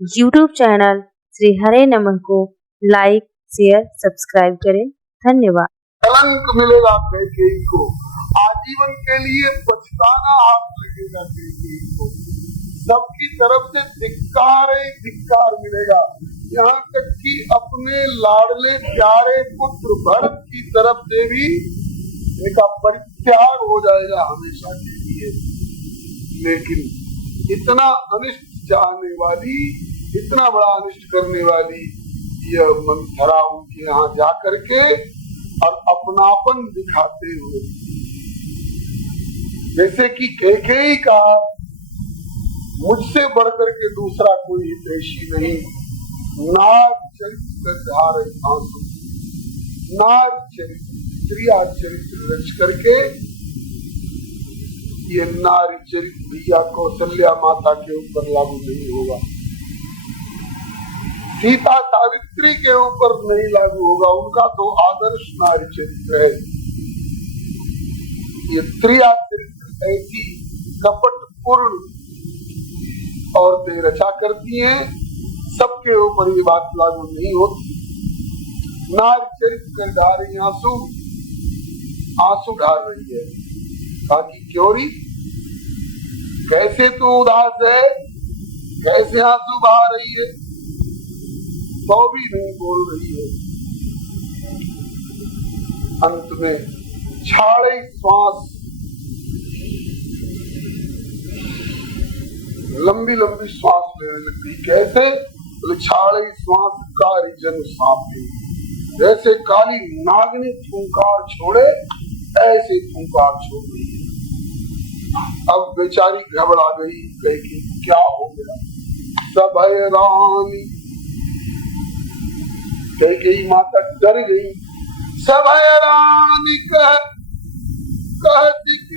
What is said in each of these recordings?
YouTube channel Shri हरे नमः को like, share, subscribe करें। धन्यवाद। कलंक मिलेगा कैकेयी को, आजीवन के लिए पछताना हाथ लगेगा कैकेयी को, सबकी तरफ से धिक्कार ही धिक्कार मिलेगा। यहाँ तक कि अपने लाडले प्यारे पुत्र भरत की तरफ से भी इनका परित्याग हो जाएगा हमेशा के लिए। लेकिन इतना अनिष्ट चाहने वाली, इतना बड़ा अनिष्ट करने वाली यह मंथरा उनके यहाँ जाकर के और अपनापन दिखाते हुए, जैसे कि कैकेयी का मुझसे बढ़कर के दूसरा कोई हितैषी नहीं, नाग चरित्र धारे आंसू, नाग चरित्र, स्त्रिया चरित्र रच करके ये नारी चरित्र भैया कौशल्या माता के ऊपर लागू नहीं होगा, सीता सावित्री के ऊपर नहीं लागू होगा, उनका तो आदर्श नारी चरित्र है। ये स्त्रिया चरित्र ऐसी कपटपूर्ण औरतें रचा करती हैं, सबके ऊपर ये बात लागू नहीं होती। नारी चरित्र ढा रही आंसू, आंसू ढाल रही है, बाकी क्योरी कैसे तू उदास है, कैसे आंसू बहा रही है, तो भी नहीं बोल रही है। अंत में छाड़े श्वास, लंबी लंबी श्वास लेने लगती। कैसे? छाड़े श्वास कारी जन सांपी, जैसे काली नागनी फूंकार छोड़े ऐसे फूंकार छोड़ रही है। अब बेचारी घबरा गई, कही क्या हो गया, सब रानी कैकेयी माता डर गई। सब रानी कहती कि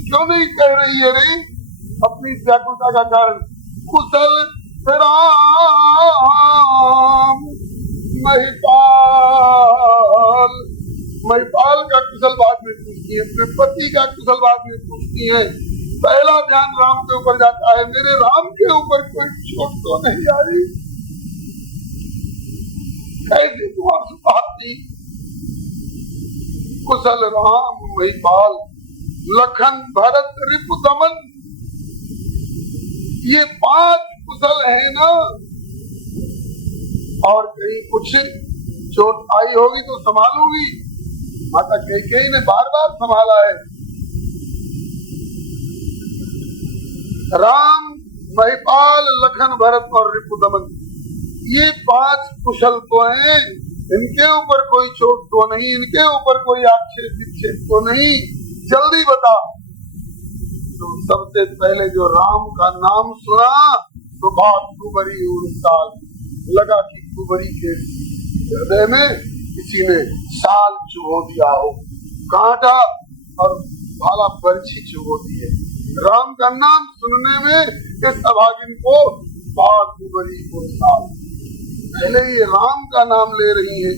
क्यों नहीं कह रही है रे अपनी व्याकुलता का कारण। कुशल राम महिपाल का कुशल बाद में पूछती है, अपने पति का कुशल बाद में पूछती है। पहला ध्यान राम के ऊपर जाता है, मेरे राम के ऊपर कोई चोट तो नहीं आ रही, कैसे तू आंसू बहाती। कुशल राम महिपाल लखन भरत रिपुदमन, ये 5 कुशल है ना, और कहीं कुछ चोट आई होगी तो संभालूंगी। माता कैकेयी ने बार बार संभाला है। राम, महिपाल, लखन, भरत और रिपुदमन, ये 5 कुशल तो हैं, इनके ऊपर कोई चोट तो नहीं, इनके ऊपर कोई आक्षेप विक्षेप तो नहीं, जल्दी बता। तो सबसे पहले जो राम का नाम सुना तो बात कुबरी उड़साल लगा कि कुबरी के हृदय में किसी ने साल चुभो दिया हो, कांटा और भाला बर्छी चुभो दी है। राम का नाम सुनने में इस अभागिन को बात कुबरी उड़साल, पहले ये राम का नाम ले रही है।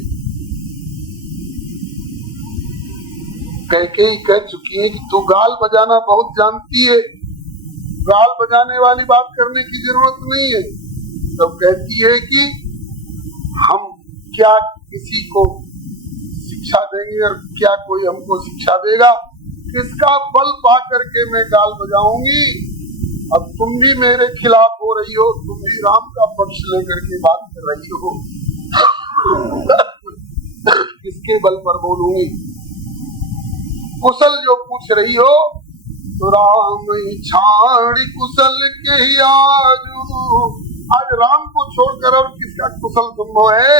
कैकेयी कह चुकी है कि तू गाल बजाना बहुत जानती है, गाल बजाने वाली बात करने की जरूरत नहीं है। तब कहती है कि हम क्या किसी को शिक्षा देंगे और क्या कोई हमको शिक्षा देगा, किसका बल पा करके मैं गाल बजाऊंगी। अब तुम भी मेरे खिलाफ हो रही हो, तुम भी राम का पक्ष लेकर के बात कर रही हो, किसके बल पर बोलूंगी। कुशल जो पूछ रही हो तो राम छाड़ कुशल के आज राम को छोड़कर और किसका कुशल संभव है।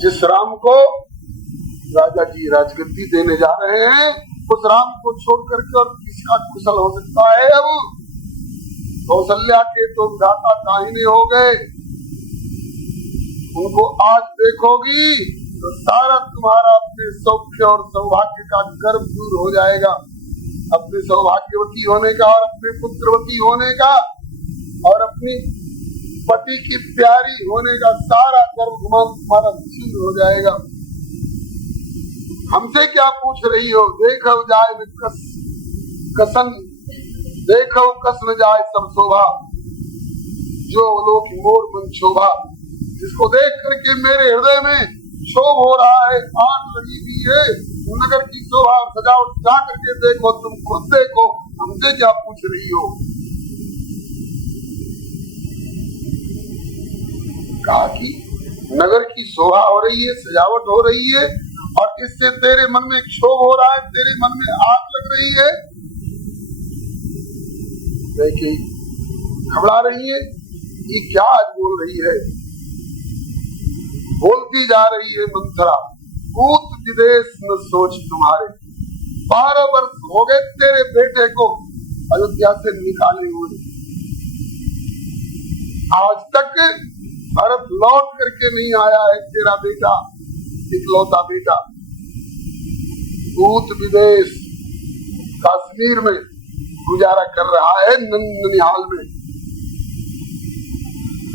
जिस राम को राजा जी राजगद्दी देने जा रहे हैं, उस राम को छोड़ करके और किसका कुशल हो सकता है। अब कौशल्या के तो दाता दाहिने हो गए, उनको आज देखोगी तो सारा तुम्हारा अपने सौख्य और सौभाग्य का गर्व दूर हो जाएगा, अपने सौभाग्यवती होने का और अपने पुत्रवती होने का और अपनी पति की प्यारी होने का सारा गर्व गुमान तुम्हारा छीन हो जाएगा। हमसे क्या पूछ रही हो? देखो जाए कसन, देखो कस न जाए सब शोभा, जो लोग मोर मन शोभा। जिसको देख करके मेरे हृदय में क्षोभ हो रहा है, आग लगी हुई है, नगर की शोभा सजावट जा करके देखो, तुम खुद देखो, हमसे क्या पूछ रही हो? कहा कि नगर की शोभा हो रही है, सजावट हो रही है, और इससे तेरे मन में क्षोभ हो रहा है, तेरे मन में आग लग रही है। देखिए घबरा रही है, ये क्या आज बोल रही है? बोलती जा रही है मंथरा, पूत विदेश न सोच तुम्हारे। 12 वर्ष हो गए तेरे बेटे को अयोध्या से निकाले हुए, आज तक भरत लौट करके नहीं आया है तेरा बेटा, इकलौता बेटा। पूत विदेश कश्मीर में गुजारा कर रहा है, ननिहाल में।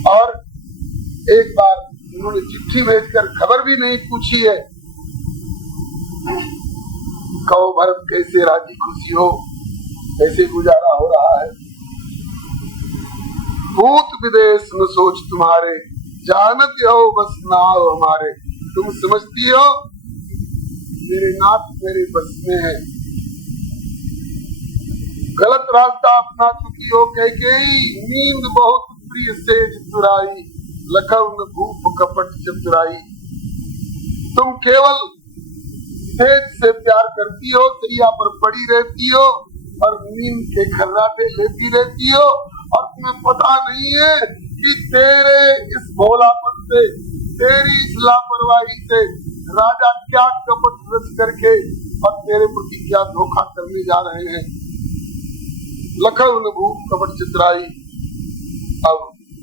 और एक बार उन्होंने चिट्ठी भेजकर खबर भी नहीं पूछी है, कहो भरत कैसे राजी खुशी हो, कैसे गुजारा हो रहा है। भूत विदेश न सोच तुम्हारे, जानत हो बस नाव हमारे। तुम समझती हो मेरे नाथ मेरे बस में है, गलत रास्ता अपना चुकी हो कैकेयी। नींद बहुत प्रिय सेज चुराई, लखव न भूप कपट चतुराई। तुम केवल सेज से प्यार करती हो, सैया पर पड़ी रहती हो और नींद के खर्राटे लेती रहती हो, और तुम्हें पता नहीं है कि तेरे इस भोलापन से, तेरी इस लापरवाही से राजा क्या कपट रच करके और तेरे प्रति क्या धोखा करने जा रहे हैं। लखव न भूप कपट चितराई। अब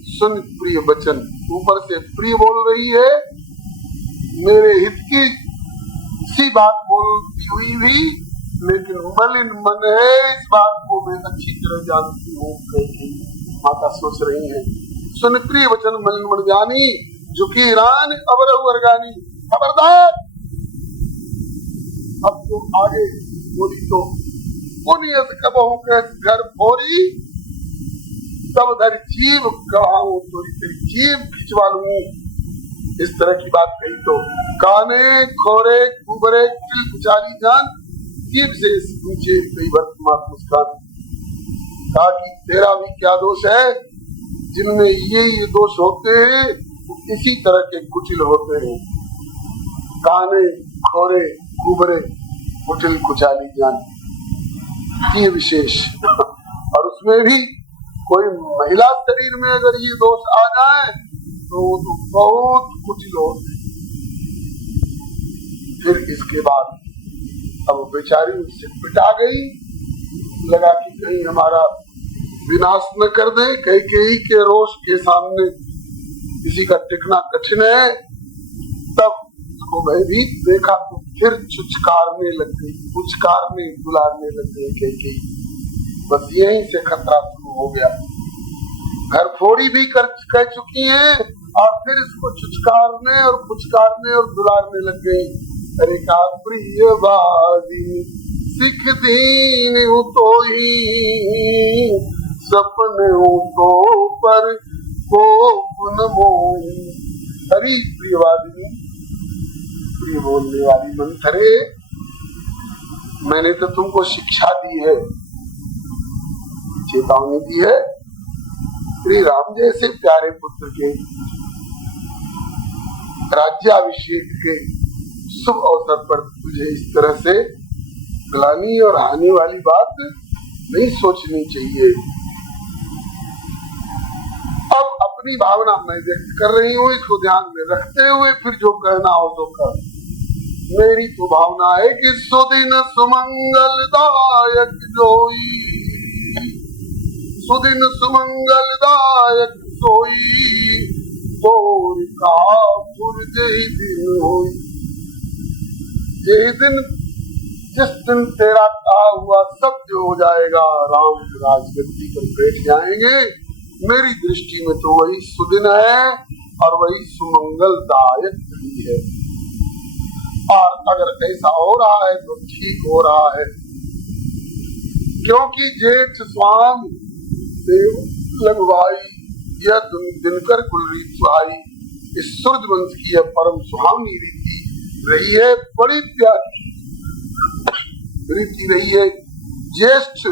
सुन प्रिय वचन, ऊपर से प्रिय बोल रही है, मेरे हित की सी बात बोलती हुई भी, लेकिन मलिन मन है, इस बात को मैं अच्छी तरह जानती हूँ। माता सोच रही है, सुन प्रिय वचन मलिन मन जानी, झुकी रान अबर वर्गानी। खबरदार, अब तो आगे बोली तो पुनियत कबहू के घर फोरी, तब धर जीव कहाऊं तोरी, तेरी जीव खिंचवा लूं। इस तरह की बात कही तो काने खोरे कुबरे चिल कुचाली जान, जीव से पूछे कई वर्तमान मुस्कान। कहा कि तेरा भी क्या दोष है, जिनमें ये दोष होते हैं इसी तरह के कुटिल होते हैं। काने खोरे कुबरे कुटिल कुचाली जान, ये विशेष। और उसमें भी कोई महिला शरीर में अगर ये दोष आ जाए तो बहुत कुटिल होते। फिर इसके बाद अब बेचारी उससे पिटा गई, लगा कि कहीं हमारा विनाश न कर दे। कैकेयी के रोष के सामने किसी का टिकना कठिन है। तब उसको भयभीत देखा तो फिर चुचकारने लग गई, पुचकारने बुलाने लग गई कैकेयी। बस यहीं से खतरा शुरू हो गया। घर फोड़ी भी कह चुकी हैं और फिर इसको चुचकारने और पुचकारने और दुलारने लग गई। अरे का प्रिय बादी सिख दीन हूँ तो ही, सपने हूँ तो पर को पुन मोही। हरी प्रियवादिनी, प्रिय बोलने वाली मंथरे, मैंने तो तुमको शिक्षा दी है, चेतावनी दी है। श्री राम जैसे प्यारे पुत्र के राज्याभिषेक के शुभ अवसर पर तुझे इस तरह से ग्लानि और हानि वाली बात नहीं सोचनी चाहिए। अब अपनी भावना मैं व्यक्त कर रही हूँ, इसको ध्यान में रखते हुए फिर जो कहना हो तो कर। मेरी तो भावना है कि सुदिन सुमंगलदायक जोई, सुदिन सुमंगलदायक सोई, तोर का जय दिन होई। यही दिन, जिस दिन तेरा कहा हुआ सत्य हो जाएगा, राम राजगद्दी पर बैठ जाएंगे। मेरी दृष्टि में तो वही सुदिन है और वही सुमंगलदायक घड़ी है। और अगर ऐसा हो रहा है तो ठीक हो रहा है, क्योंकि जेठ स्वामी देव लगवाई यह दिनकर कुल रीत सुहाई। इस सूर्य वंश की यह परम सुहावनी रीति रही है, बड़ी प्यारी रीति रही है। ज्येष्ठ,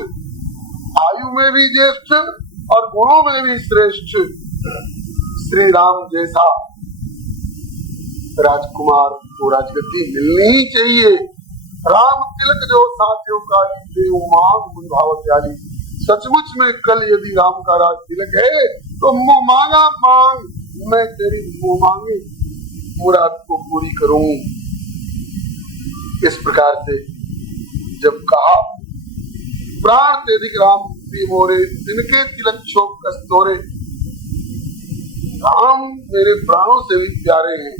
आयु में भी ज्येष्ठ और गुणों में भी श्रेष्ठ श्री राम जैसा राजकुमार को राजगद्दी मिलनी ही चाहिए। राम तिलक जो साथियों का देव मांग बुंधावत आली। सचमुच में कल यदि राम का राज तिलक है तो मुँह मांगा मांग, मैं तेरी मुँह मांगे मुराद को पूरी करूं। इस प्रकार से जब कहा प्राण ते अधिक राम मोरे तिनके तिलक शोक कस्तोरे, राम मेरे प्राणों से भी प्यारे हैं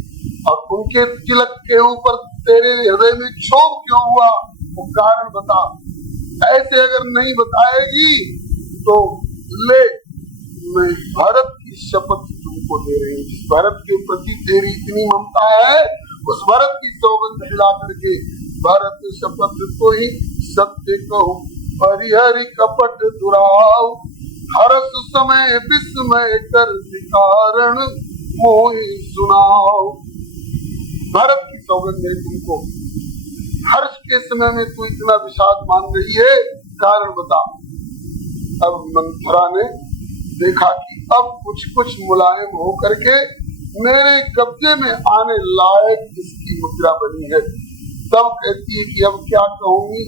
और उनके तिलक के ऊपर तेरे हृदय में क्षोभ क्यों हुआ, वो कारण बता। ऐसे अगर नहीं बताएगी तो ले, मैं भरत की शपथ तुमको दे रही हूँ। जिस भरत के प्रति तेरी इतनी ममता है उस भरत की सौगंध दिला करके भरत शपथ को ही सत्य कहूँ, परिहरि कपट दुराव, हरस समय विस्मय कर कारण मोहि सुनाओ। भरत की सौगंध है तुमको, हर्ष के समय में तू इतना विषाद मान रही है, कारण बता। अब मंथरा ने देखा कि अब कुछ कुछ मुलायम होकर के मेरे कब्जे में आने लायक इसकी मुद्रा बनी है, तब कहती है कि अब क्या कहूंगी।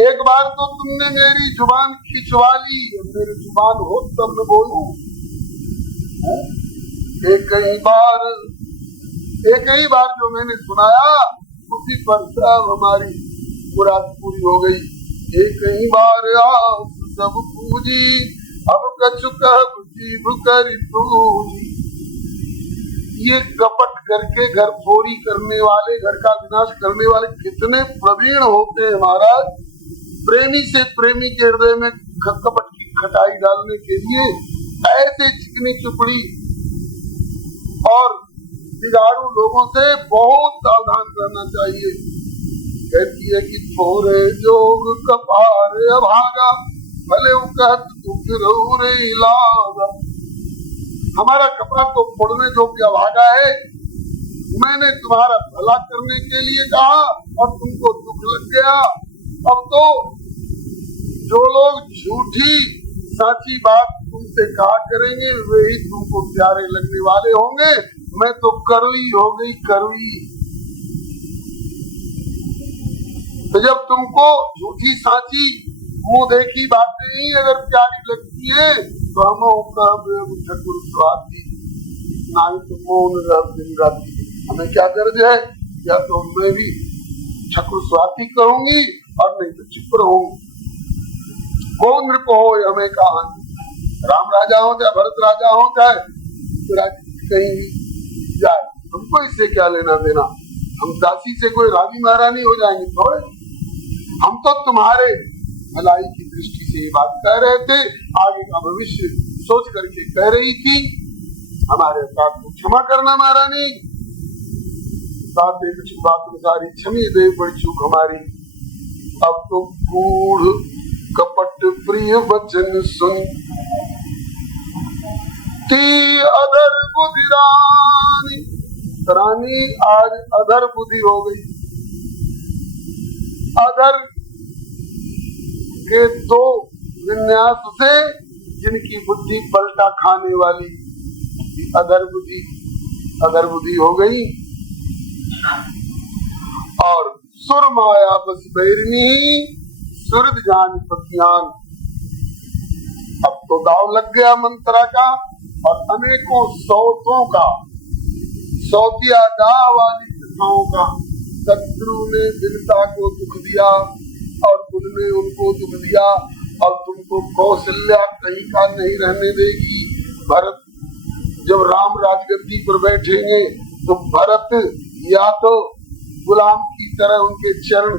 एक बार तो तुमने मेरी जुबान खिंचवा ली, मेरी जुबान हो तब मैं बोलूं। एक ही बार जो मैंने सुनाया उसी पर सब हमारी मुराद पूरी हो गई। एक ही बार आस सब पूजी, अब कछु कब जीभ कर पूजी। ये कपट करके घर चोरी करने वाले, घर का विनाश करने वाले कितने प्रवीण होते हैं महाराज। प्रेमी से प्रेमी के हृदय में कपट की खटाई डालने के लिए ऐसे चिकनी चुपड़ी और बिगाड़ू लोगों से बहुत सावधान रहना चाहिए। कहती है कि थोड़े जोग कपार अभागा, भले रे लागा। हमारा कपार तो फोड़ने जो अभागा है, मैंने तुम्हारा भला करने के लिए कहा और तुमको दुख लग गया। अब तो जो लोग झूठी साची बात तुमसे कहा करेंगे वे ही तुमको प्यारे लगने वाले होंगे। मैं तो करुई हो गई, करुई। तो जब तुमको झूठी साची मुंह देखी बातें ही अगर प्यारी लगती है तो हम ठाकुर स्वाति नाई तो मौन दिन राती, हमें क्या गर्ज है। या तो मैं भी ठाकुर स्वाति कहूंगी और नहीं तो चुप रहूंगी। कौन नृप हो हमें कहा, राम राजा हो चाहे भरत राजा हो चाहे कहीं जाए, हमको इससे क्या लेना देना। हम दासी से कोई रानी महारानी हो जाएंगे थोड़े। हम तो तुम्हारे भलाई की दृष्टि से ये बात कह रहे थे, आगे का भविष्य सोच करके कह रही थी। हमारे अपराध को क्षमा करना महारानी, साथ एक बात सारी क्षमी दे बड़ी चूक हमारी। अब तो गूढ़ कपट प्रिय वचन सुन, ती अधर बुद्धि रानी। रानी आज अधर बुद्धि हो गई। अधर के दो विन्यास से जिनकी बुद्धि पलटा खाने वाली अधर बुद्धि हो गई। और सुर माया बस बैरनी, सुरद जान पतियान। अब तो दाव लग गया मंत्रा का और अनेकों सौतों का, सौतिया दाह वाली कथाओं का। शत्रु ने विरता को दुख दिया और तुमने उनको दुख दिया, और तुमको कौशल्या कहीं का नहीं रहने देगी। भरत जब राम राजगद्दी पर बैठेंगे तो भरत या तो गुलाम की तरह उनके चरण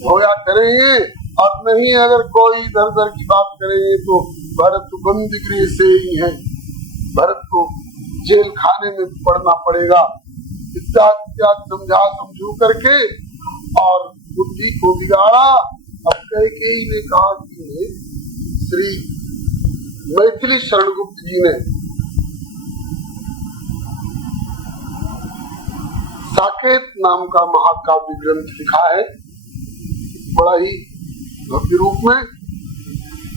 धोया करेंगे, और नहीं अगर कोई इधर उधर की बात करेंगे तो भरत बंदी गृह से ही है, भरत को जेल खाने में पड़ना पड़ेगा। इत्यादि समझा समझू करके और बुद्धि को बिगाड़ा। अब कैकेयी ने कहा कि श्री मैथिली शरण गुप्त जी ने साकेत नाम का महाकाव्य ग्रंथ लिखा है, बड़ा ही भव्य रूप में।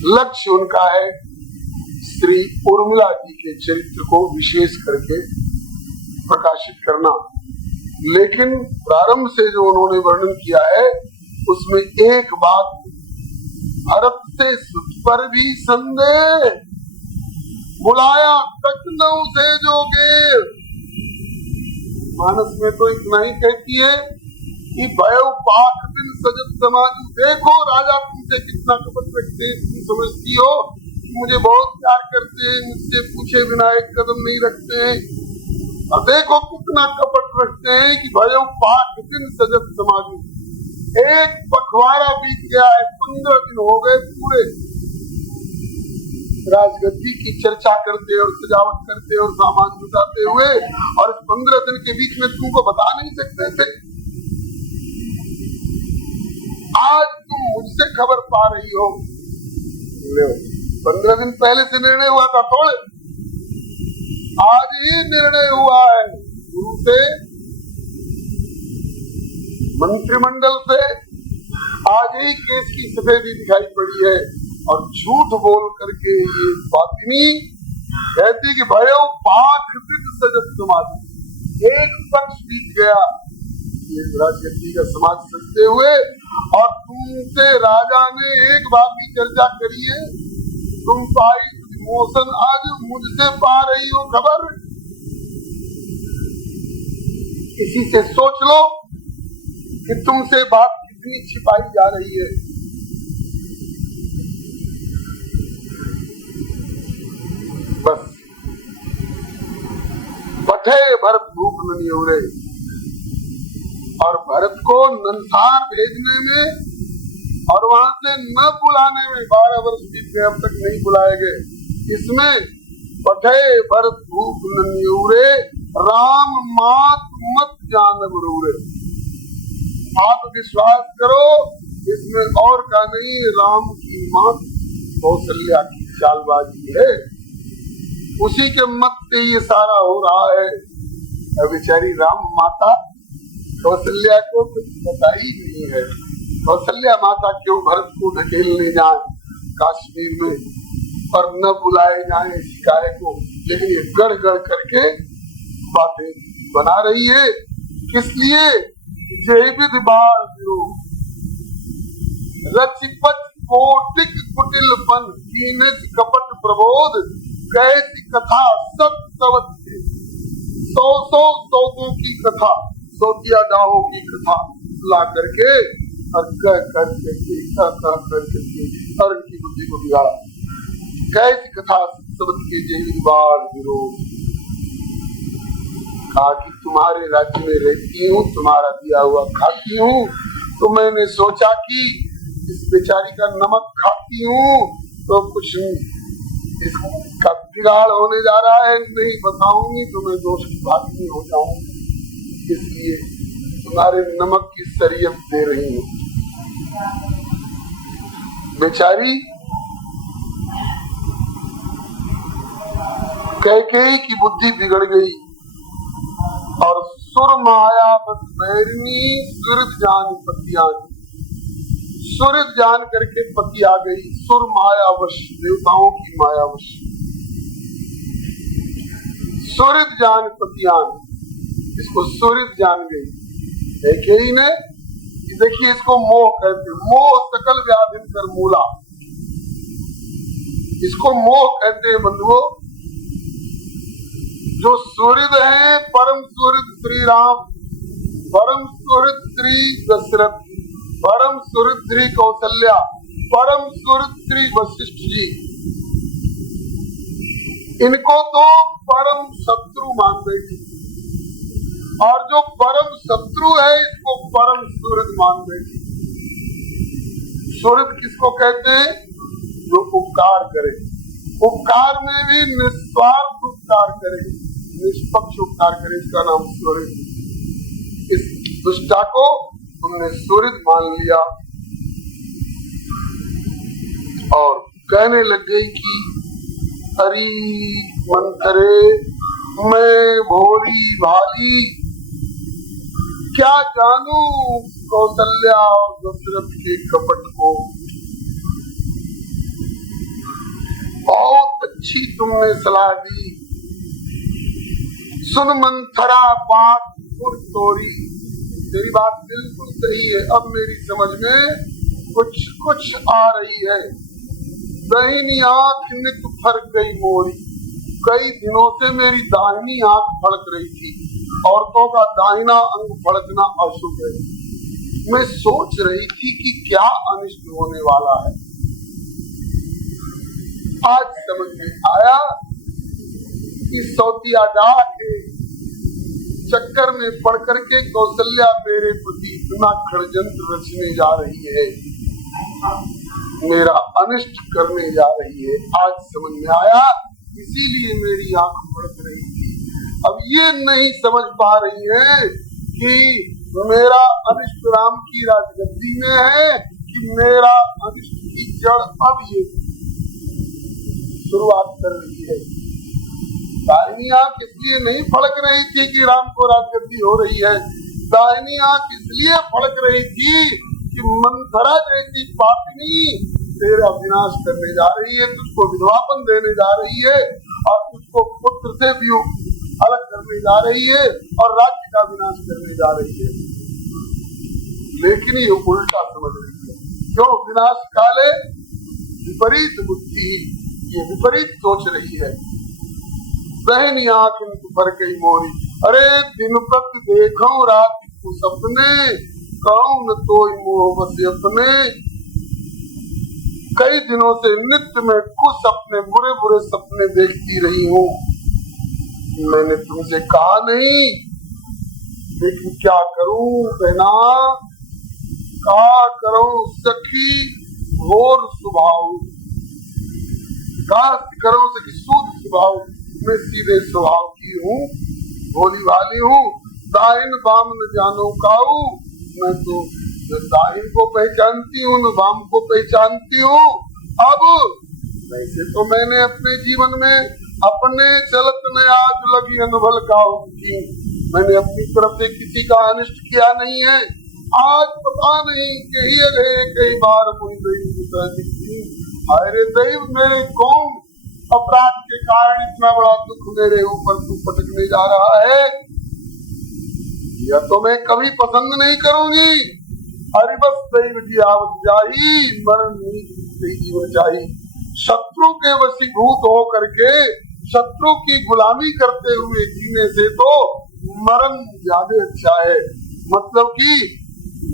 लक्ष्य उनका है श्री उर्मिला जी के चरित्र को विशेष करके प्रकाशित करना, लेकिन प्रारंभ से जो उन्होंने वर्णन किया है उसमें एक बात, भरत से सुत पर भी संदेह, बुलाया तक न उसे जोगे। मानस में तो इतना ही कहती है कि भय पाक दिन सजत समाज, देखो राजा तुमसे कितना कपट रखते हैं, तुम समझती हो कि मुझे बहुत प्यार करते हैं, मुझसे पूछे बिना एक कदम नहीं रखते हैं, और देखो कितना कपट रखते हैं कि भय पाक दिन सजत समाज। एक पखवाड़ा बीत गया है, 15 दिन हो गए पूरे राजगद्दी की चर्चा करते और सजावट करते और सामान जुटाते हुए, और इस 15 दिन के बीच में तुमको बता नहीं सकते थे। आज तुम मुझसे खबर पा रही हो, 15 दिन पहले से निर्णय हुआ था थोड़े, आज ही निर्णय हुआ है गुरु से, मंत्रिमंडल से, आज ही केस की सफेदी दिखाई पड़ी है। और झूठ बोल करके ये बातिनी कहती कि भयो पाख दिन सजत समाज, एक पक्ष बीत गया ये राजगद्दी का समाज सजते हुए, और तुमसे राजा ने एक बार भी चर्चा करी है, तुम पाई मोशन आज मुझसे पा रही हो खबर। इसी से सोच लो कि तुमसे बात कितनी छिपाई जा रही है। बस बठे भरत भूख नहीं हो रहे, और भरत को नंसार भेजने में और वहां से न बुलाने में 12 वर्ष बीत गए, अब तक नहीं बुलाए गए। इसमें बठे भरत भूख नहीं, राम मात मत जान गुरूरे। आप विश्वास करो, इसमें और का नहीं, राम की मात कौशल्या की चालबाजी है, उसी के मत से ये सारा हो रहा है। बेचारी राम माता कौशल्या को कुछ पता ही नहीं है। कौशल्या माता क्यों भरत को ढकेलने जाए कश्मीर में और न बुलाए जाए शिकायत को, लेकिन ये गढ़ गढ़ करके बातें बना रही है। किस लिए? जय विधि बार रचिपच कोटिक कुटिलपन, कीनस कपट प्रबोध, कैसी कथा सब सवत के, 100 सौदों की कथा, सौतिया डाहों की कथा ला करके और कह करके और उनकी बुद्धि को बिगाड़ा। कैसी कथा सबत के जय बार विरोध। कहा कि तुम्हारे राज्य में रहती हूँ, तुम्हारा दिया हुआ खाती हूँ, तो मैंने सोचा कि इस बेचारी का नमक खाती हूँ तो कुछ इसका बिगाड़ होने जा रहा है, नहीं बताऊंगी तो मैं दोष की भागी हो जाऊंगी, इसलिए तुम्हारे नमक की शरीयत दे रही हूँ। बेचारी कैकेयी की बुद्धि बिगड़ गई और सुर माया बस बैरनी सुरत जान पतियान, सुरत जान करके पति आ गई। सुर मायावश, देवताओं की मायावश, सुरत जान पतियान, इसको सुरत जान गई कैकेयी ने। देखिए इसको मोह कहते, मोह सकल व्याधिन कर मूला, इसको मोह कहते हैं बंधुओं। जो सुहृद है परम सुहृद श्री राम, परम सुहृद श्री दशरथ, परम सुहृद श्री कौशल्या, परम सुहृद श्री वशिष्ठ जी, इनको तो परम शत्रु मान बैठी, और जो परम शत्रु है इसको परम सुहृद मान बैठी। सुहृद किसको कहते हैं? जो उपकार करे, उपकार में भी निस्वार्थ उपकार करे, निष्पक्ष उपकार करे, इसका नाम सुहृद। दुष्टा को उनने सुहृद मान लिया और कहने लग गई कि अरे मंथरे, मैं भोली भाली क्या जानू कौशल्या और दशरथ के कपट को। बहुत अच्छी तुमने सलाह दी। सुन मंथरा बात तोरी, तेरी बात बिल्कुल सही है। अब मेरी समझ में कुछ आ रही है। दाहिनी आंख नित फड़क गई मोरी। कई दिनों से मेरी दाहिनी आंख फड़क रही थी। औरतों का दाहिना अंग फड़कना अशुभ है। मैं सोच रही थी कि क्या अनिष्ट होने वाला है। आज समझ में आया कि सौतिया डाह के चक्कर में पड़ करके कौशल्या मेरे प्रति इतना षड्यंत्र रचने जा रही है, मेरा अनिष्ट करने जा रही है। आज समझ में आया, इसीलिए मेरी आंख फड़क रही थी। अब ये नहीं समझ पा रही है कि मेरा अनिष्ट राम की राजगद्दी में है कि मेरा अनिष्ट की जड़ अब ये शुरुआत कर रही है। दाहिनी आंख इसलिए नहीं फड़क रही थी कि राम को राजगद्दी हो रही है। दाहिनी आंख इसलिए फड़क रही थी कि मंथरा जैसी पापिनी तेरा विनाश करने जा रही है, तुझको विधवापन देने जा रही है और तुझको पुत्र से भी अलग करने जा रही है और राज्य का विनाश करने जा रही है। लेकिन ये उल्टा समझ रही है। क्यों? विनाश काले विपरीत बुद्धि, ये विपरीत सोच रही है। दाहिनी आंख पर गई मोरी। अरे दिन प्रति देखो रात को सपने, कहूं न तो मोह बसे अपने। कई दिनों से नित्य में कुछ अपने बुरे बुरे सपने देखती रही हूँ। मैंने तुमसे कहा नहीं, लेकिन क्या करूं बहना, क्या करूं सखी, घोर स्वभाव का करूं सखी, सूद स्वभाव, मैं सीधे स्वभाव की हूँ, भोली भाली हूँ। दाहिन बाम न जानो काऊ, मैं तो दाहिन को पहचानती हूँ न बाम को पहचानती हूँ। अब वैसे तो मैंने अपने जीवन में अपने चलत में आज लगी अनुभव काऊ की, मैंने अपनी तरफ से किसी का अनिष्ट किया नहीं है। आज पता नहीं कई बार अरे दैव, मेरे कौन अपराध के कारण इतना बड़ा दुख मेरे ऊपर तू पटकने जा रहा है, यह तो मैं कभी पसंद नहीं करूंगी। अरे बस दैव जाई मरण नहीं बचाई। शत्रु के वशीभूत हो करके शत्रु की गुलामी करते हुए जीने से तो मरण ज्यादा अच्छा है। मतलब कि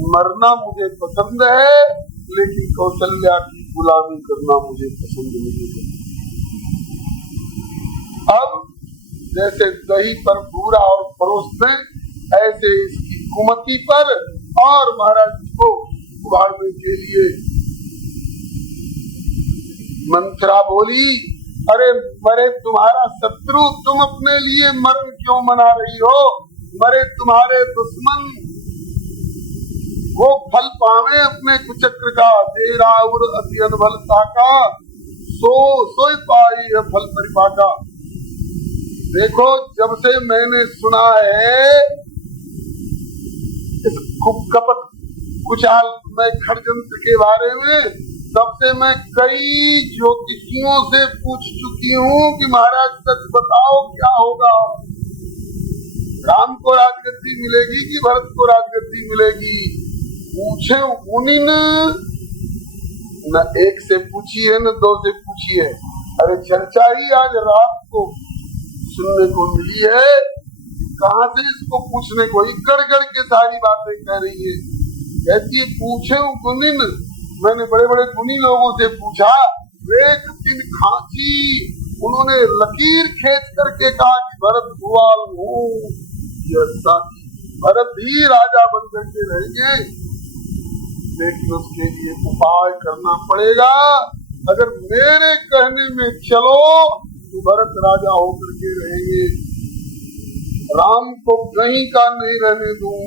मरना मुझे पसंद है, लेकिन कौशल्या की गुलामी करना मुझे पसंद नहीं है। अब जैसे दही पर पूरा और परोसते, ऐसे इसकी कुमति पर और महाराज को उभारने के लिए मंथरा बोली, अरे मरे तुम्हारा शत्रु, तुम अपने लिए मरण क्यों मना रही हो? मरे तुम्हारे दुश्मन, वो फल पावे अपने कुचक्र का, तेरा उर अति अनबलता का, सोई पाई है फल परिपाका। देखो, जब से मैंने सुना है इस कपट कुचाल में षड्यंत्र के बारे में, तब से मैं कई ज्योतिषियों से पूछ चुकी हूँ कि महाराज सच बताओ क्या होगा, राम को राजगद्दी मिलेगी कि भरत को राजगद्दी मिलेगी? पूछे उन्हीं न एक से पूछी है न दो से पूछी है। अरे चर्चा ही आज रात को सुनने को मिली है। कहाँ से इसको पूछने को, गड़ के सारी बातें कह रही है। कहती है पूछे गुनिन, मैंने बड़े बड़े गुनी लोगों से पूछा, एक दिन खांची, उन्होंने लकीर खींच करके कहा कि भरत भुआल हो, भरत ही राजा बन करके रहेंगे, लेकिन उसके लिए उपाय करना पड़ेगा। अगर मेरे कहने में चलो तो भरत राजा होकर के रहेंगे, राम को कहीं का नहीं रहने दूं,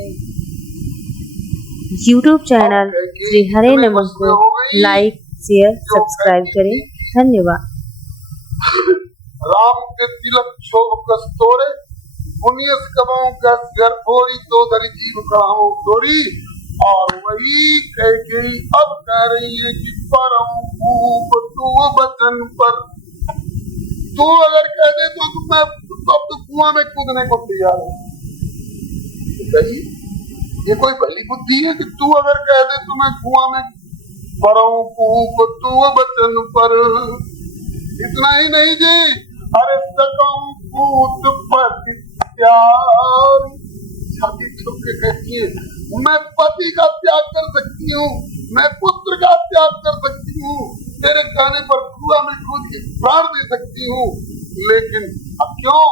यूट्यूब चैनल श्री हरे नमन को लाइक शेयर सब्सक्राइब करें। धन्यवाद। राम के तिलक क्षोभ कस्तोरे पुण्यस कमाऊं कस घर थोड़ी तो धरी जीव कहाऊं थोड़ी। और वही कह गई अब कह रही है कि परम खूब तू वचन पर, तू अगर कह दे तो मैं अब तो कुआं में कूदने को तैयार हूँ। ये कोई भली बुद्धि है कि तू अगर कह दे तो मैं कुआं में, परम खूब तू वचन पर। इतना ही नहीं जी, अरे सकम पूत पति त्याग, छाती ठोक के कहती है मैं पति का त्याग कर सकती हूँ, मैं पुत्र का त्याग कर सकती हूँ, तेरे कहने पर कुआं में कूद के प्राण दे सकती हूँ। लेकिन अब क्यों?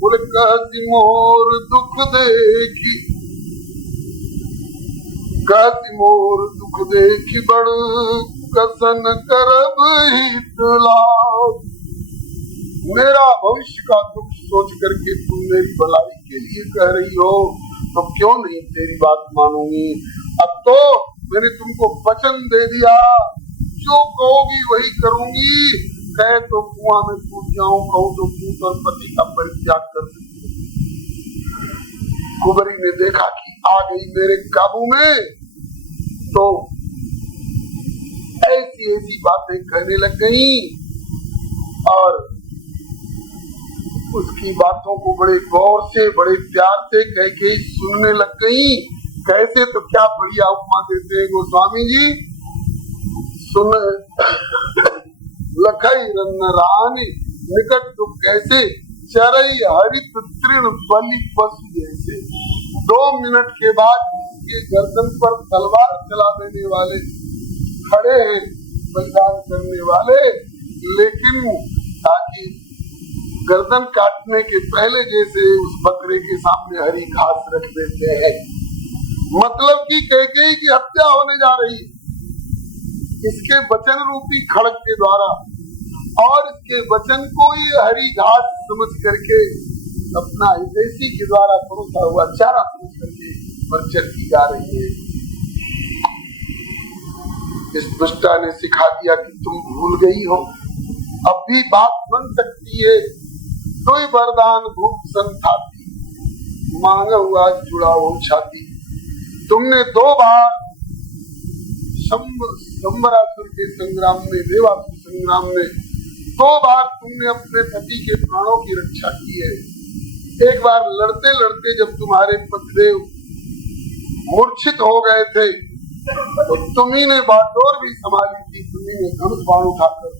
बोले कहती मोर दुख देखी, कहती मोर दुख देखी बड़ कसन करब हित लाभ। मेरा भविष्य का दुख सोच करके तुम मेरी भलाई के लिए कह रही हो, तो क्यों नहीं तेरी बात मानूंगी। अब तो मैंने तुमको वचन दे दिया, जो कहोगी वही करूंगी। कहे तो कुआं में कूद जाऊं, कहूं तो पूत और पति का परित्याग कर सकती। कुबरी ने देखा कि आ गई मेरे काबू में, तो ऐसी ऐसी बातें कहने लग गई और उसकी बातों को बड़े गौर से बड़े प्यार से कह के सुनने लग गई। कैसे? तो क्या बढ़िया उपमा देते हैं गोस्वामी जी, सुन लखई रन्न रानी निकट दुख कैसे, चरई हरित तृण बलि पशु जैसे। 2 मिनट के बाद इसके गर्दन पर तलवार चला देने वाले खड़े हैं, बलिदान करने वाले, लेकिन ताकि गर्दन काटने के पहले जैसे उस बकरे के सामने हरी घास रख देते हैं। मतलब कि कैकेयी की हत्या होने जा रही इसके वचन रूपी खड़ग के द्वारा, और इसके वचन को ये हरी घास समझ करके अपना हितैषी के द्वारा परोसा हुआ चारा समझ करके वर्चन की जा रही है। इस दुष्टा ने सिखा दिया कि तुम भूल गई हो, अब भी बात बन सकती है। तो वरदान भूप संथाती, मांगा हुआ जुड़ा हो छाती। तुमने 2 बार शंबरासुर के संग्राम में, देवासुर संग्राम में 2 बार तुमने अपने पति के प्राणों की रक्षा की है। एक बार लड़ते लड़ते जब तुम्हारे पतिदेव मूर्छित हो गए थे, तो तुम्ही ने बागडोर भी संभाली थी, तुम्ही ने धनुष बाण उठाकर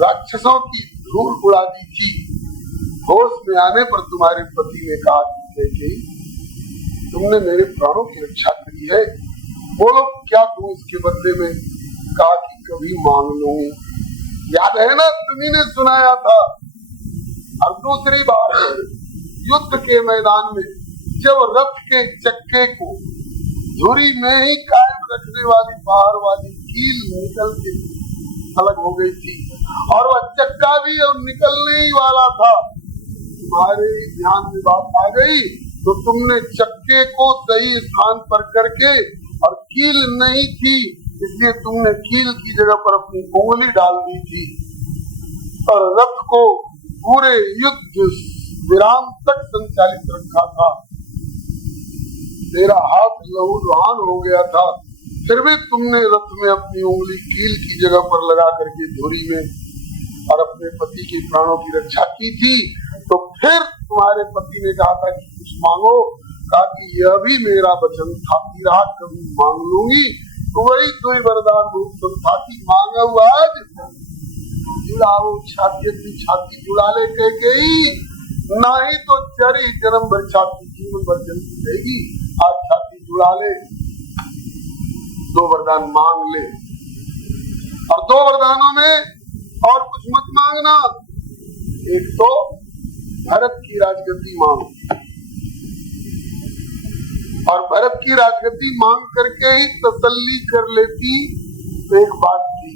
राक्षसों की धूल उड़ा दी थी। होश में आने पर तुम्हारे पति ने कहा कि तुमने मेरे प्राणों की रक्षा करी है, बोलो क्या तुम इसके बदले में? कहा कि कभी मांग लूंगी। याद है ना, तुम्ही ने सुनाया था। और दूसरी बार युद्ध के मैदान में जब रथ के चक्के को धुरी में ही कायम रखने वाली बाहर वाली कील निकल के अलग हो गई थी और वह चक्का भी अब निकलने ही वाला था, तुम्हारे ध्यान में बात आ गई तो तुमने चक्के को सही स्थान पर करके, और कील नहीं थी इसलिए तुमने कील की जगह पर अपनी उंगली डाल दी थी और रथ को पूरे युद्ध विराम तक संचालित रखा था। तेरा हाथ लहूलुहान हो गया था, फिर भी तुमने रथ में अपनी उंगली कील की जगह पर लगा करके धुरी में और अपने पति के प्राणों की रक्षा की थी। तो फिर तुम्हारे पति ने कहा था कि कुछ मांगो, कहा कि यह भी मेरा वचन था, रहा कभी मांग लूंगी। तो वही 2 वरदान रूप संथाती, मांगा हुआ आज जुड़ाओ छाती, अपनी छाती जुड़ा ले कैकेयी, नहीं तो चरी जन्म भर छाती जीवन भर जलती रहेगी। आज छाती जुड़ा ले, 2 वरदान मांग ले। और 2 वरदानों में और कुछ मत मांगना। एक तो भरत की राजगद्दी मांग, और भरत की राजगद्दी मांग करके ही तसल्ली कर लेती तो एक बात थी,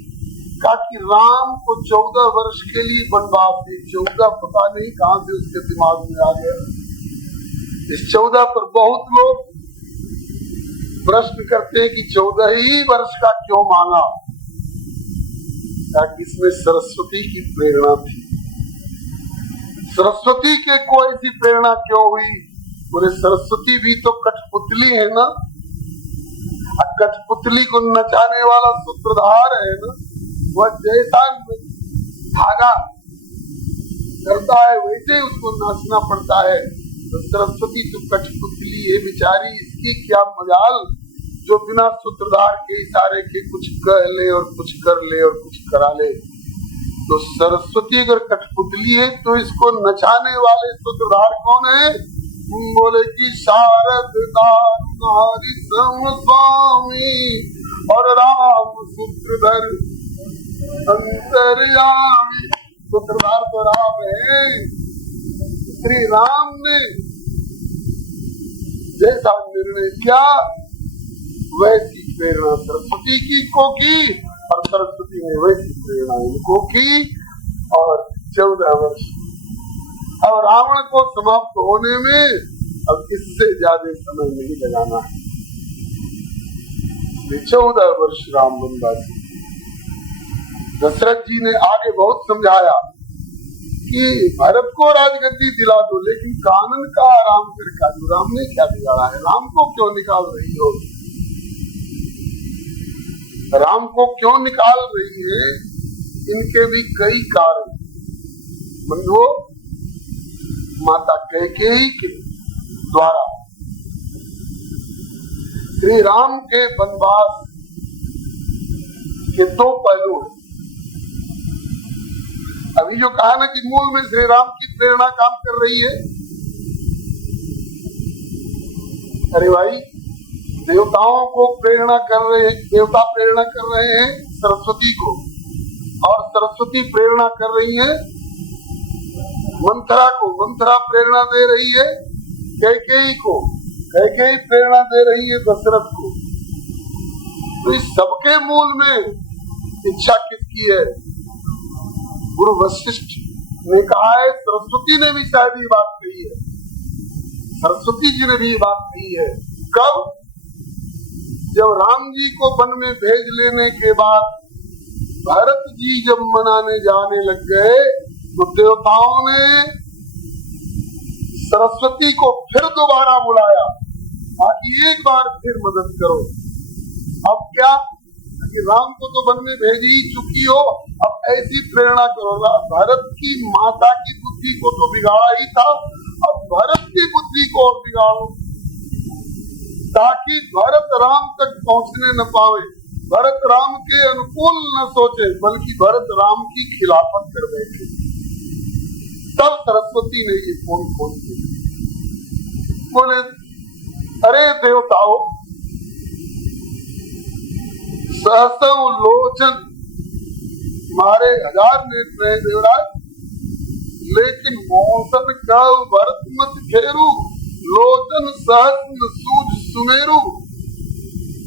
कहा कि राम को 14 वर्ष के लिए वनवास दी। 14 पता नहीं कहां से उसके दिमाग में आ गया। इस 14 पर बहुत लोग प्रश्न करते हैं कि 14 ही वर्ष का क्यों मांगा? ताकि इसमें सरस्वती की प्रेरणा थी। सरस्वती के को ऐसी प्रेरणा क्यों हुई? बोले सरस्वती भी तो कठपुतली है ना, कठपुतली को नचाने वाला सूत्रधार है ना, वह जैसा धागा करता है वैसे उसको नाचना पड़ता है। तो सरस्वती तो कठपुतली है बेचारी, इसकी क्या मजाल जो बिना सूत्रधार के इशारे के कुछ कह ले और कुछ कर ले और कुछ करा ले। तो सरस्वती अगर कठपुतली है तो इसको नचाने वाले सूत्रधार कौन है? बोले कि शारद नारी स्वामी और राम सूत्रधर अंतर्यामी। सूत्रधार तो राम है। श्री राम ने जैसा निर्णय किया वैसी प्रेरणा सरस्वती की और सरस्वती ने वैसी प्रेरणा इनको की। और 14 वर्ष अब रावण को समाप्त होने में अब इससे ज्यादा समय नहीं लगाना है। 14 वर्ष राम वनवास। दशरथ जी ने आगे बहुत समझाया कि भरत को राजगद्दी दिला दो, लेकिन कानन का आराम कर का दो। राम ने क्या बिगाड़ा है? राम को क्यों निकाल रही हो? राम को क्यों निकाल रही है? इनके भी कई कारण। बंधुओं, माता कैकेयी के द्वारा श्री राम के वनवास के 2 पहलू हैं। अभी जो कहा ना कि मूल में श्री राम की प्रेरणा काम कर रही है। अरे भाई, देवताओं को प्रेरणा कर रहे हैं, देवता प्रेरणा कर रहे हैं सरस्वती को, और सरस्वती प्रेरणा कर रही है मंथरा को। मंथरा प्रेरणा दे रही है कैकेयी को, कैकेयी प्रेरणा दे रही है दशरथ को। तो इस सबके मूल में इच्छा किसकी है? गुरु वशिष्ठ ने कहा है, सरस्वती ने भी शायद ये बात कही है, सरस्वती जी ने भी ये बात कही है। कब? जब राम जी को वन में भेज लेने के बाद भरत जी जब मनाने जाने लग गए तो देवताओं ने सरस्वती को फिर दोबारा बुलाया ताकि एक बार फिर मदद करो। अब क्या कि राम को तो वन में भेज ही चुकी हो, अब ऐसी प्रेरणा करो। भरत की माता की बुद्धि को तो बिगाड़ा ही था, अब भरत की बुद्धि को और बिगाड़ो ताकि भरत राम तक पहुंचने न पावे, भरत राम के अनुकूल न सोचे, बल्कि भरत राम की खिलाफत कर बैठे। तब सरस्वती ने ये फोन किया, बोले अरे देवताओं, सहसव लोचन, मारे 1000 नेत्र है देवराज, लेकिन मौसम कव भरत मत खेरू, लोचन सहस्र सूझ सुमेरु।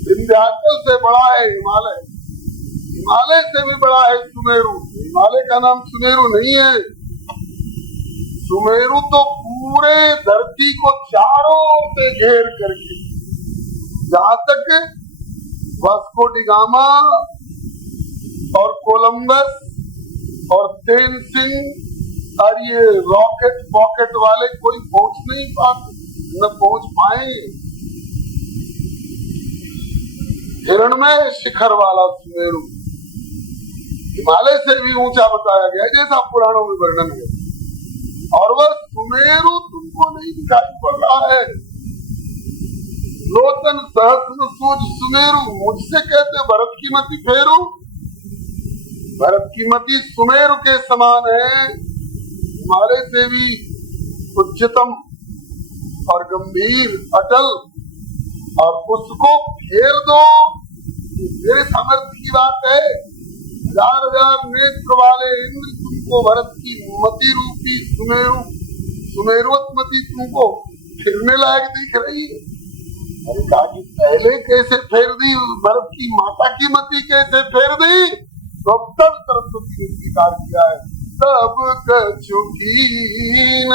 विंध्याचल से बड़ा है हिमालय, हिमालय से भी बड़ा है सुमेरु। हिमालय का नाम सुमेरु नहीं है, सुमेरु तो पूरे धरती को चारों ओर से घेर करके, जहां तक वास्को डी गामा और कोलंबस और तेनसिंग और ये रॉकेट पॉकेट वाले कोई पहुंच नहीं पाते, न पहुंच पाए। हिरणमय शिखर वाला सुमेरु हिमालय से भी ऊंचा बताया गया, जैसा पुराणों में वर्णन है। और वह सुमेरु तुमको नहीं दिखाई पड़ रहा है। लोचन सहस्र सूझ सुमेरु, मुझसे कहते भरत की मति फेरू। भरत की मति सुमेरु के समान है, हिमालय से भी उच्चतम और गंभीर अटल, और उसको फेर दो। मेरे सामर्थ्य की बात है। 1000 नेत्र वाले इंद्र तुमको भरत की मति रूपी सुमेरुवत मति तुमको फिरने लायक दिख रही है। अरे कहा कि पहले कैसे फेर दी, भरत की माता की मति कैसे फेर दी? तो तब सरस्वती ने स्वीकार किया है, तब कछुकीन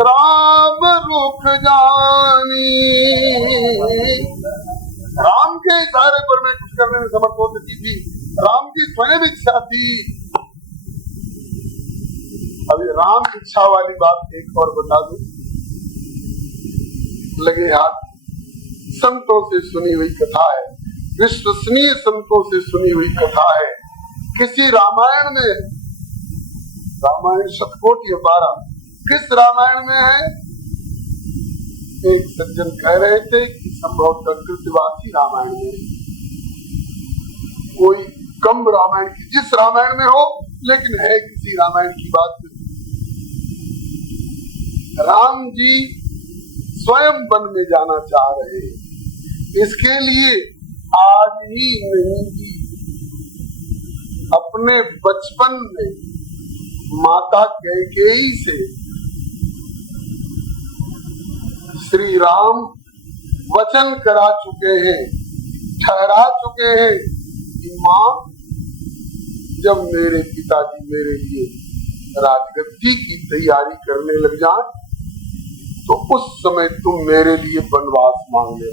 राम रुख जानी, राम के इशारे पर मैं कुछ करने में समर्थ हो सकती थी, राम की स्वयं इच्छा थी। अभी राम इच्छा वाली बात एक और बता दूं, लगे हाथ। संतों से सुनी हुई कथा है, विश्वसनीय संतों से सुनी हुई कथा है। किसी रामायण में, रामायण शतकोटि अपारा, किस रामायण में है? एक सज्जन कह रहे थे कि संभवतः कृतवासी रामायण में, कोई कम रामायण की, जिस रामायण में हो, लेकिन है किसी रामायण की बात। राम जी स्वयं वन में जाना चाह रहे हैं। इसके लिए आज ही नहीं, अपने बचपन में माता कैकेयी से श्री राम वचन करा चुके हैं, ठहरा चुके हैं कि माँ, जब मेरे पिताजी मेरे लिए राजगद्दी की तैयारी करने लग जाए तो उस समय तुम मेरे लिए वनवास मांग ले।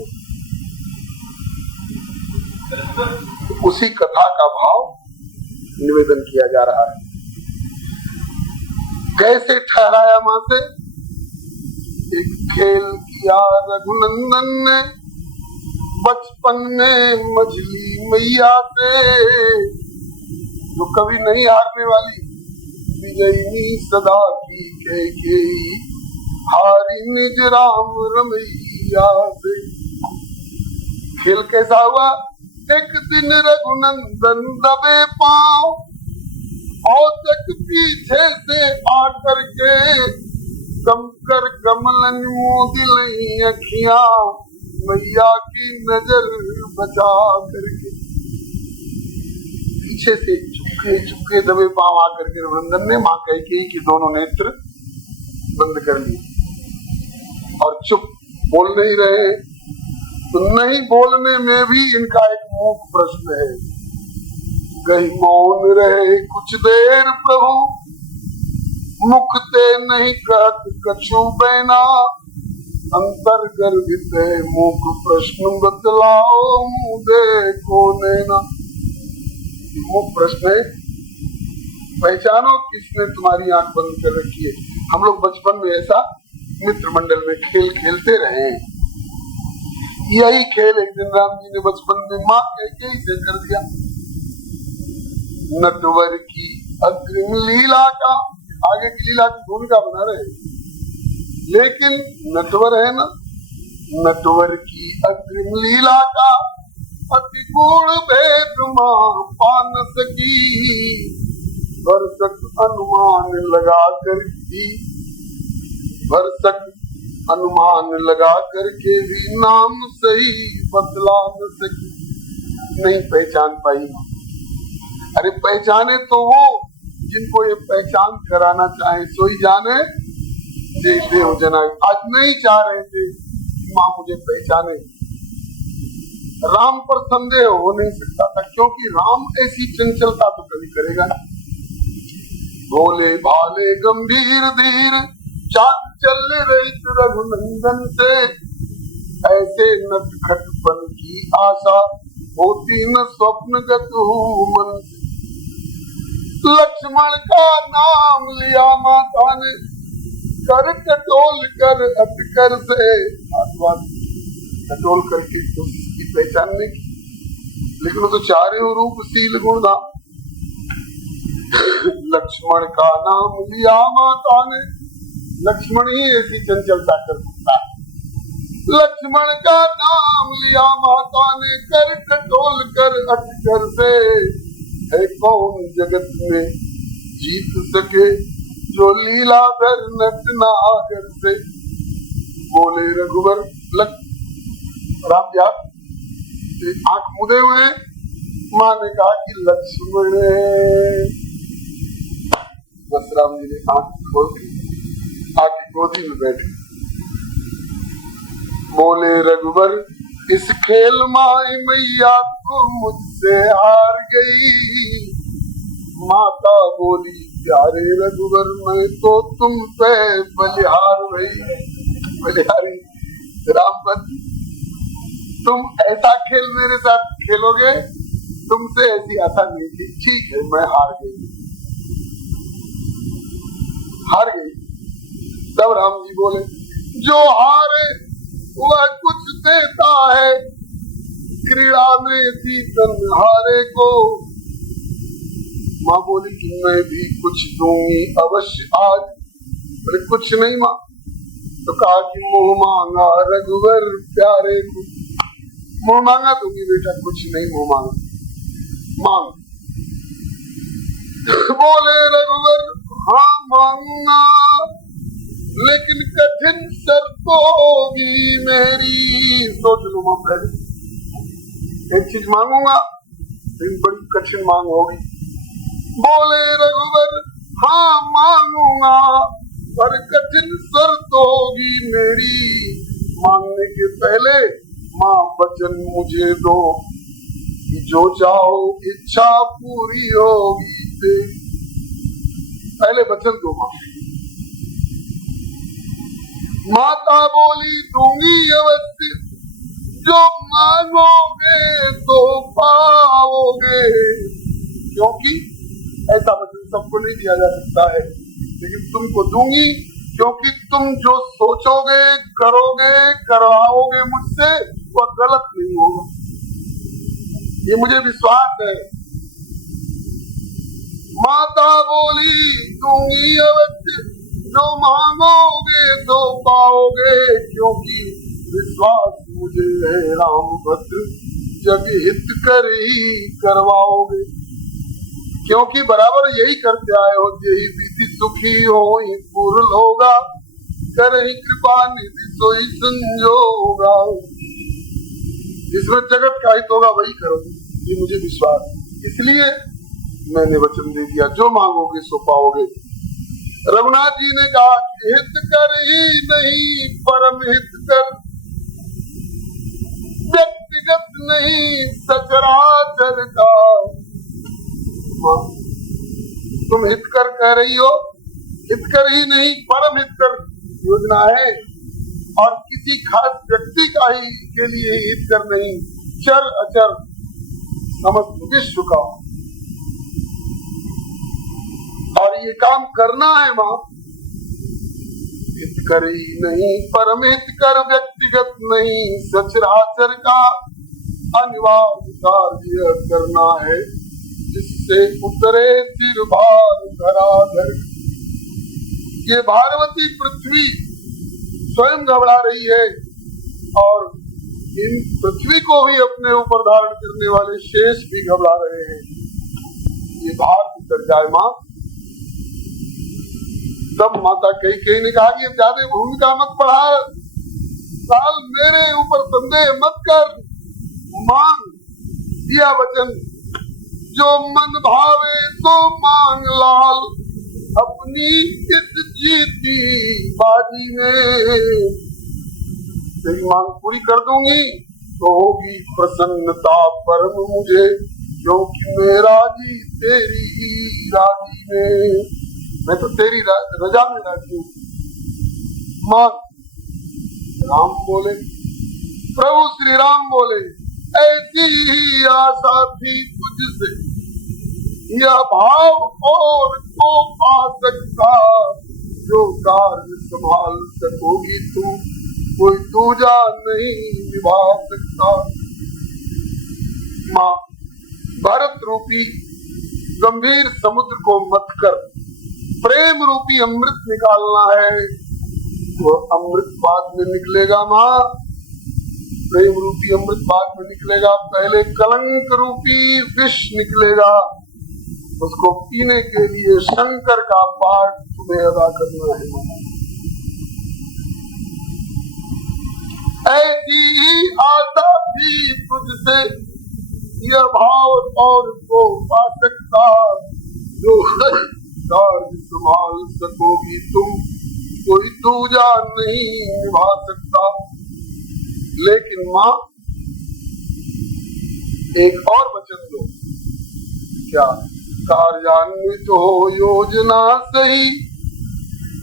तो उसी कथा का भाव निवेदन किया जा रहा है। कैसे ठहराया मां से? एक खेल किया रघुनंदन ने बचपन में मछली मैया से, जो कभी नहीं हारने वाली, विजयी सदा की कैकेयी, हारी निज राम रमैया से। खेल कैसा हुआ? एक दिन रघुनंदन दबे पांव, और तक पीछे से आकर के कम कर कमलन मोद लई अखियां, मैया की नजर बचा करके। पीछे से चुपके चुपके दबे पांव आकर के रघुनंदन ने मां कैकेयी के दोनों नेत्र बंद कर लिए और चुप, बोल नहीं रहे। तो नहीं बोलने में भी इनका एक मूक प्रश्न है। गई मौन रहे कुछ देर प्रभु, मुख ते नहीं कहत कछु बैना, अंतर गर्भित है मूक प्रश्न बतलाओ, मुझे को नैना। मूक प्रश्न है, पहचानो किसने तुम्हारी आंख बंद कर रखी है। हम लोग बचपन में ऐसा मित्र मंडल में खेल खेलते रहे। यही खेल एक दिन राम जी ने बचपन में मां कैकेयी से कर दिया। नटवर की अग्रिम लीला का, आगे की लीला की भूमिका बना रहे, लेकिन नटवर है ना, नटवर की अग्रिम लीला का अति गुण भेद मां पान सकी, भरसक अनुमान लगा कर भी, भरसक अनुमान लगा करके भी नाम सही बतला न सकी। नहीं पहचान पाई। अरे पहचाने तो वो जिनको ये पहचान कराना चाहे, सोई जाने जे देव जनाई। आज नहीं चाह रहे थे कि माँ मुझे पहचाने। राम पर संदेह हो नहीं सकता था, क्योंकि राम ऐसी चंचलता तो कभी करेगा ना। भोले भाले गंभीर धीर चाल चल रही रघुनंदन से, ऐसे नटखटपन की आशा होती न स्वप्नगत हूँ मन से। लक्ष्मण का नाम लिया माता ने, कर टटोल कर अटकर से, टटोल करके उसकी पहचानने की, लेकिन वो तो चारों रूपशील गुण था। लक्ष्मण का नाम लिया माता ने, लक्ष्मण ही ऐसी चंचलता कर सकता है। लक्ष्मण का नाम लिया माता ने, कर टटोल कर अटकर से, है कौन जगत में जीत सके जो लीलाधर नटनागर से। बोले रघुवर राम यार आंख मुदे हुए। माँ ने कहा कि लक्ष्मण। बस राम जी ने आंख खोल दी, आके गोदी में बैठे। बोले रघुवर इस खेल माई मैया को मुझसे हार गई। माता बोली प्यारे रघुवर मैं तो तुम पे बलिहार भई। बलिहारी रामपति तुम ऐसा खेल मेरे साथ खेलोगे, तुमसे ऐसी आशा नहीं थी। ठीक है, मैं हार गई। तब राम जी बोले, जो हारे वह कुछ देता है, क्रीड़ा में जीतन हारे को। माँ बोली कि मैं भी कुछ दूंगी अवश्य आज। बोले कुछ नहीं माँ। तो कहा कि मुंह मांगा रघुवर प्यारे को। मुंह मांगा दूंगी बेटा, कुछ नहीं मुंह मांगा, मांग। बोले रघुवर हाँ मांगूंगा, लेकिन कठिन शर्त होगी मेरी। सोच लो मां, पहले एक चीज मांगूंगा लेकिन बड़ी कठिन मांग होगी। बोले रघुवर हाँ मांगूंगा, पर कठिन शर्त होगी मेरी। मांगने के पहले माँ वचन मुझे दो, कि जो चाहो इच्छा पूरी होगी तेरी। पहले वचन दो माँ। माता बोली दूंगी अवश्य, जो मांगोगे तो पाओगे। क्योंकि ऐसा वचन सबको नहीं दिया जा सकता है, लेकिन तुमको दूंगी, क्योंकि तुम जो सोचोगे करोगे करवाओगे मुझसे वह गलत नहीं होगा, ये मुझे विश्वास है। माता बोली दूंगी अवश्य, जो मांगोगे तो पाओगे। क्योंकि विश्वास मुझे है राम भद्र, जग हित कर ही करवाओगे। क्योंकि बराबर यही करते आए हो, यही विधि सुखी हो पूर्ण होगा, कर ही कृपा निधि सोई संजोगा। जिसमें जगत का हित होगा वही करो, ये मुझे विश्वास। इसलिए मैंने वचन दे दिया, जो मांगोगे सो पाओगे। रघुनाथ जी ने कहा हित कर ही नहीं परम हित कर, व्यक्तिगत नहीं सचराचर का। तुम हित कर कह रही हो, हित कर ही नहीं परम हित कर योजना है, और किसी खास व्यक्ति का ही के लिए हित कर नहीं, चर अचर समस्त विश्व का। और ये काम करना है माँ। हित कर ही नहीं परम हित कर, व्यक्तिगत नहीं सचराचर का। अनिवार्य कार्य करना है, जिससे उतरे सिर भार धराधर। ये भारवती पृथ्वी स्वयं घबरा रही है, और इन पृथ्वी को भी अपने ऊपर धारण करने वाले शेष भी घबरा रहे हैं। ये भार उतर जाए माँ। तब माता कई ने कहा कि ज्यादा भूमिका मत बढ़ा, साल मेरे ऊपर संदेह मत कर, मांग दिया वचन, जो मन भावे तो मांग लाल, अपनी इस जीती बाजी में। तेरी मांग पूरी कर दूंगी तो होगी प्रसन्नता परम मुझे, क्योंकि मेरा जी तेरी ही राजी में, मैं तो तेरी रजा में राजी हूँ। मांग। राम बोले, प्रभु श्री राम बोले, ऐसी ही आशा थी तुझसे, यह भाव और को पा सकता, जो कार्य संभाल सकोगी तू, कोई दूजा नहीं निभा सकता। माँ, भरत रूपी गंभीर समुद्र को मत कर, प्रेम रूपी अमृत निकालना है। वो अमृत बाद में निकलेगा माँ, प्रेम रूपी अमृत बाद में निकलेगा। पहले कलंक रूपी विष निकलेगा, उसको पीने के लिए शंकर का पाठ तुम्हें अदा करना है। ऐसी ही आशा थी तुझसे, यह भाव और को पा सकता, जो कार्य संभाल सकोगी तुम, कोई दूजा नहीं निभा सकता। लेकिन माँ, एक और वचन दो। क्या? कार्यान्वित हो योजना सही,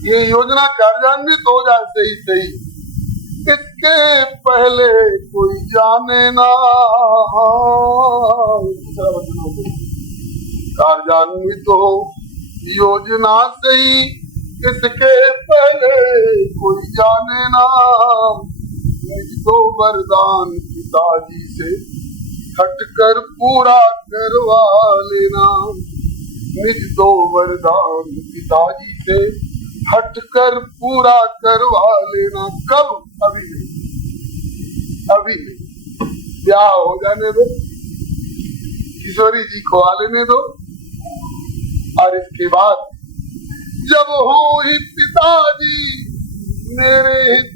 ये योजना कार्यान्वित हो जाए सही सही, इसके पहले कोई जाने ना। कार्यान्वित हो योजना से ही इसके पहले कोई जाने ना। निज दो वरदान पिताजी से हटकर पूरा करवा लेना। निज दो वरदान पिताजी से हटकर पूरा करवा लेना। कब? अभी नहीं, अभी नहीं। ब्याह हो जाने दो, किशोरी जी को आ लेने दो, और इसके बाद जब हो ही पिताजी मेरे हित,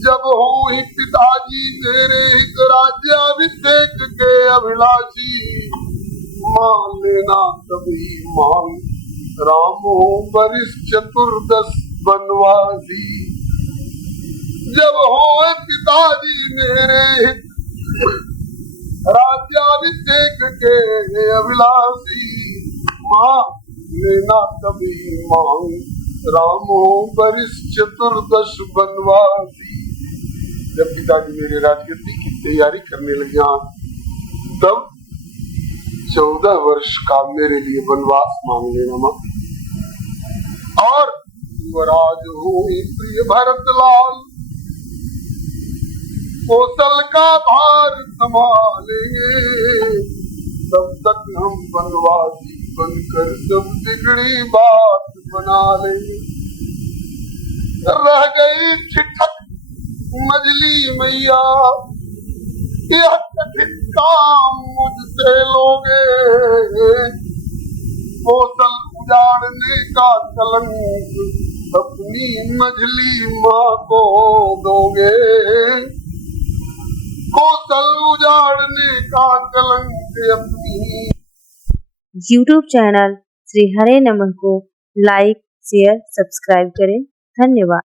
जब हो ही पिताजी मेरे हित, राज्याभिषेक के अभिलाषी मान लेना तभी मान। राम हो वरिष्ठ चतुर्दश बनवासी। जब हो पिताजी मेरे हित, राज्याभिषेक के अभिलाषी मान लेना तभी मान। राम हो वरिष्ठ चतुर्दश बनवासी। जब पिताजी मेरे राजगद्दी की तैयारी करने लगे तब 14 वर्ष का मेरे लिए वनवास मांग लेना मां। और युवराज हो प्रिय भरत लाल, कौशल का भार संभालेंगे। तब तक हम वनवासी बनकर सब बिगड़ी बात बना लेंगे। रह गई ठिठक मजली मैया, यह कठिन काम मुझसे लोगे। कौशल उजाड़ने का कलंक अपनी मझली माँ को दोगे। कौशल उजाड़ने का कलंक अपनी। YouTube चैनल श्री हरे नमन को लाइक, शेयर, सब्सक्राइब करें। धन्यवाद।